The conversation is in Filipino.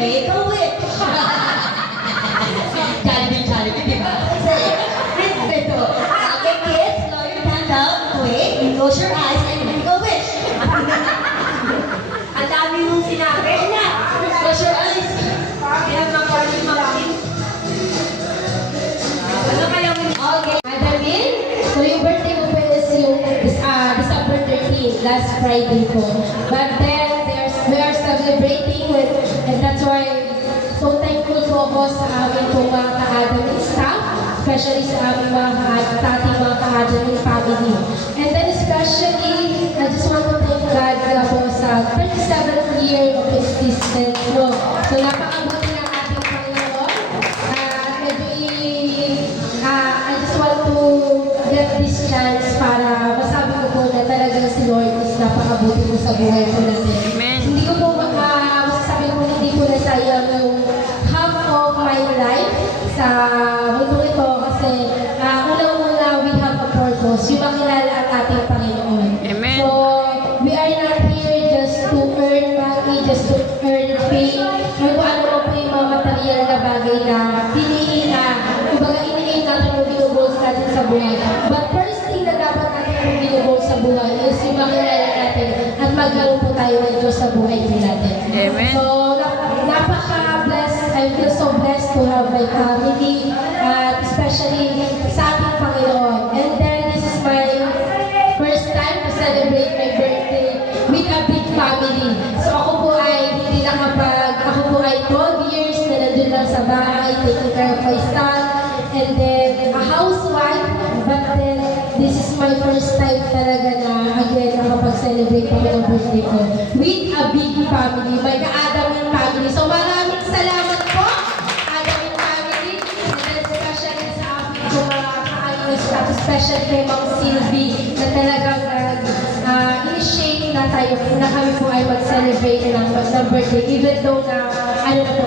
make a wish. Jollibee, di ba? Ito. Okay, kids, slow your hand up. Wait, close your eyes and make a wish. Ang dami mong sinabi na. Close your eyes. Kaya mga mga ano kaya mo? Okay. Adamin, so yung birthday ko pa is yung December 13, last Friday ko. But then, we are celebrating with, and that's why, so thankful po ako sa aming pong mga ka-Adamin staff, especially sa aming mga ka-Adamin family. And then especially, I just want to thank God po sa 37th year of existence. No? So napakabuti ng ating Panginoon. I just want to get this chance para masabi ko po na talagang si Lord is napakabuti po sa buhay ko natin. Amen. Hindi ko po masasabi ko hindi po nasayang yung half of my life sa mundo ito kasi unang-una we have a purpose, yung makilala ang ating Panginoon. Amen. So, we are not here just to earn money, just to earn fame, or kung ano po yung mga material na bagay na kumbaga iniin natin yung binubuhos natin sa buhay. But first thing na dapat natin yung binubuhos sa buhay is yung makilala natin at magkaroon po tayo ng Diyos sa buhay natin. Amen. So, napaka-blessed. I feel so blessed to have my family, especially sa ating Panginoon. And then, this is my first time to celebrate my birthday with a big family. So, ako po ay 12 years na nandun lang sa bahay, taking care of my son, and then a housewife. But then, this is my first time talaga na again nakapag-celebrate kami ng birthday ko with a big family, my ka-Adamin family. So, maraming salamat po, Adamin family, and then especially sa aking mga ka-ayos, at especially kay Ma'am Sylvie, na talagang initiate na tayo na kami po ay mag-celebrate ng birthday, even though na, ano na po,